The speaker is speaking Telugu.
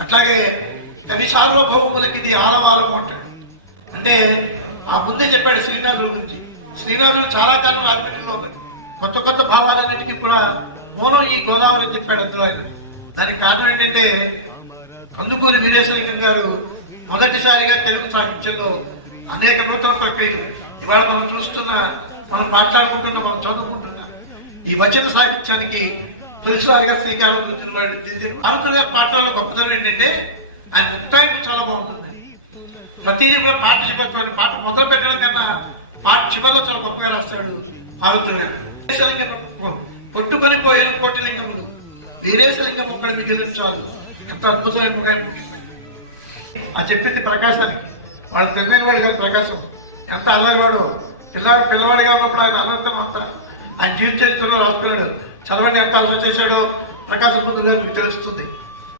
అట్లాగే కవి సార్వభౌములకి ఇది ఆలవాలము అంటాడు. అంటే ఆ ముందే చెప్పాడు శ్రీనాథుడు గురించి. శ్రీనాథుడు చాలా కాలం రాజమండ్రిలో కొత్త కొత్త భావాలన్నిటికీ కూడా మూలం ఈ గోదావరి అని చెప్పాడు అందులో ఆయన. దానికి కారణం ఏంటంటే కందుకూరి వీరేశలింగం గారు మొదటిసారిగా తెలుగు సాహిత్యంలో అనేక నూతన ప్రక్రియలు. ఇవాళ మనం చూస్తున్న మనం మాట్లాడుకుంటున్న మనం చదువుకుంటున్న ఈ వచన సాహిత్యానికి తొలిసారిగా శ్రీకారం చుట్టిన వాడు భారతుల గారి పాటల్లో గొప్పతనం ఏంటంటే ఆయన ముక్తాయింపు చాలా బాగుంటుంది. ప్రతిదీ కూడా పాట పాట మొదలు పెట్టడం కన్నా పాట చివరిలో చాలా గొప్పగా రాస్తాడు భారతుడు గారు. వీరేశలింగం పొట్టుకొని పోయిన కోటిలింగములు వీరేశలింగం ఒక్కడి మిగిలిన చాలు. ఎంత అద్భుతమైన ముగింపు. ఆ చెప్పింది ప్రకాశానికి. వాడు తెలియని వాడు కాదు ప్రకాశం. ఎంత అల్లరివాడు పిల్ల పిల్లవాడిగా ఉన్నప్పుడు ఆయన అనంతం అంతా ఆయన జీవిత చరిత్రలో రాసుకున్నాడు. చదవండి ఎంత ఆలోచన చేశాడో ప్రకాశం ముందు మీకు తెలుస్తుంది.